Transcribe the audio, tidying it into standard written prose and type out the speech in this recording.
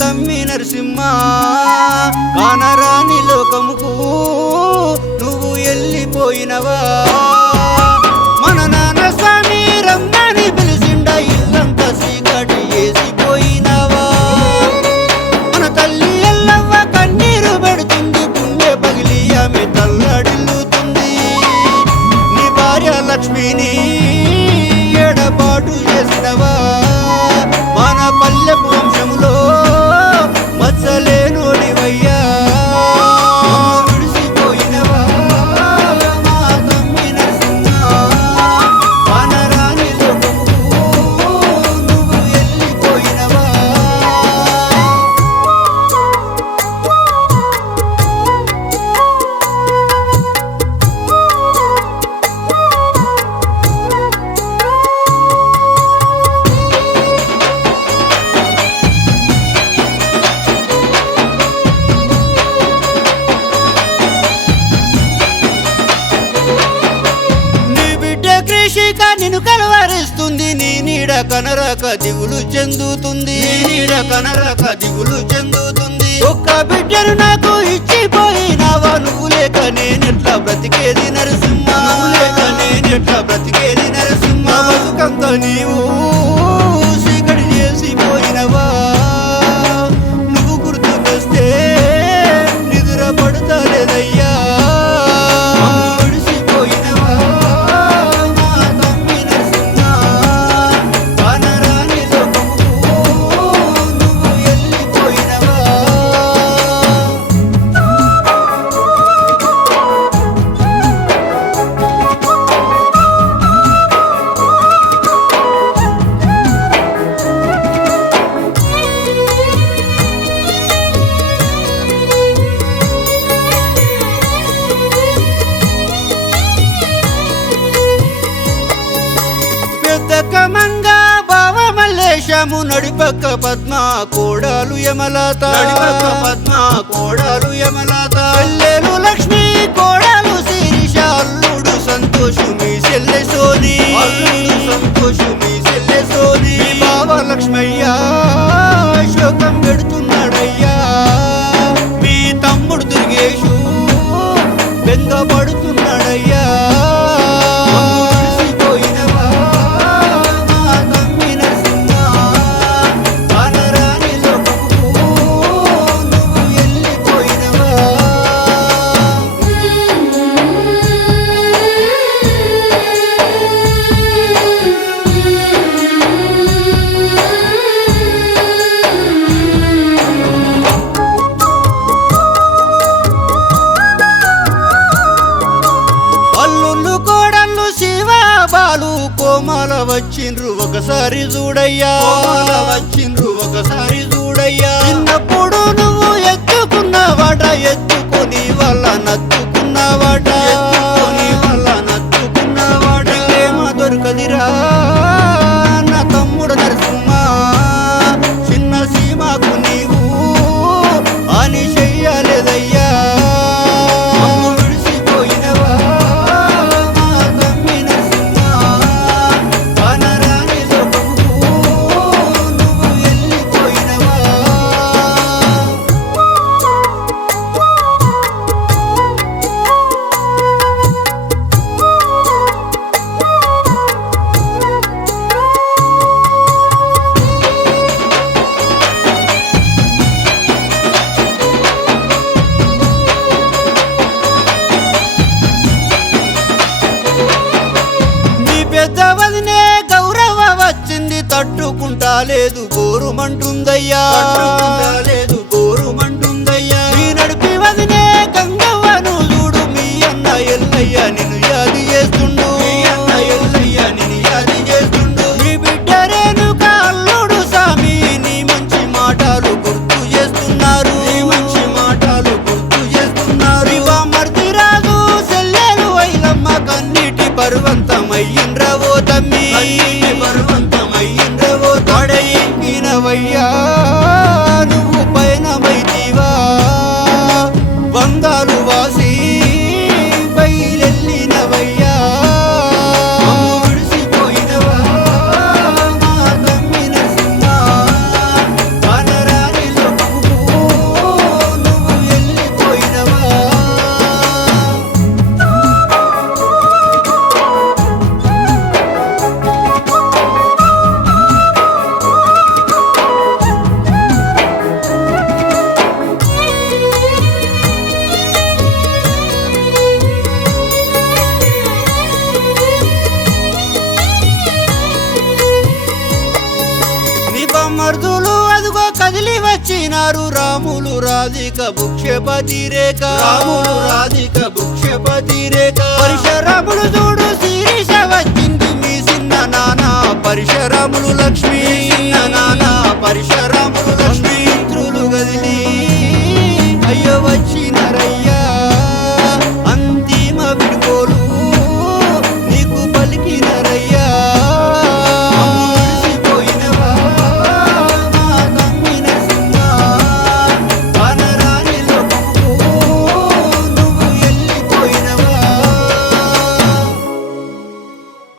తమ్మి నరసింహ కానరాని లోకముకు నువ్వు వెళ్ళిపోయినవా మన నాన్న స్వామి రమ్మని పిలిచిండ ఇల్లంతా చీకటి వేసిపోయినవా మన తల్లి ఎల్లవ్వ కన్నీరు పెడుతుంది గుండె పగిలి ఆమె తల్లడిల్లుతుంది నీ భార్య లక్ష్మిని ఎడబాటు చేసినవా మన పల్లెపు వంశములో మచ్చలేనోడివయ్యా విడిసిపోయినవా మా తమ్మి నరసింహ కానరాని లోకముకు నువ్వు వెళ్ళిపోయినవా నిన్ను కలవరిస్తుంది నీ నీడ కనరక దిగులు చెందుతుంది ఒక్క బిడ్డను నాకు ఇచ్చిపోయినావా నువ్వు లేక నేనెట్లా బ్రతికేది నరసింహ బతుకంత నీవు చీకటి చేసిపోయినవా నువ్వు గుర్తుకొస్తే నిద్ర పడతలేదయ్యా కమంగా బావ మల్లేశము నడిపక్క పద్మ కోడాలు యమలత చెల్లెలు లక్ష్మి కోడాలు శిరీష అల్లుడు సంతోషు మీ చెల్లె సోని బావ లక్ష్మయ్య శోకం పెడుతున్నాడయ్యా మీ తమ్ముడు దుర్గేషు బెంగపడుతున్నాడయ్యా కోమల వచ్చిండ్రు ఒకసారి చూడయ్యా చిన్నప్పుడు నువ్వు ఎత్తుకున్నవాట ఎత్తుకొని వాళ్ళ నత్తుకున్నవాట ప్రేమ దొరకదిరా నా తమ్ముడు నరసింహ చిన్న సీమకు నీవు అని చెయ్యలేదయ్యా పెద్దవదినే గౌరవ వచ్చింది తట్టుకుంటా లేదు గోరుమంటుందయ్యా మీ నడిపి వదినే గంగవ్వను చూడు మీ అన్న ఎల్లయ్య నిన్ను యాది చేస్తుండు మీ బిడ్డ రేణుక అల్లుడు సామి నీ మంచి మాటలు గుర్తు చేస్తున్నారు మర్ది రాజు సెల్లెలు వైలమ్మ కన్నీటి పర్వంతమయ్యిండ్రవో తమ్మి పడయింకినవయ్యా నువ్వు పయనమైతీవా బంగారు వాసి బయలెల్లినవయ్యా విడిసిపోయినవా మా తమ్మి నరసింహ కానరాని వచ్చినారు రాములు రాధిక భుక్షపతి రేఖ రాములు రాధిక భుక్షపతి రేఖ పరశురాములు చూడు శిరీష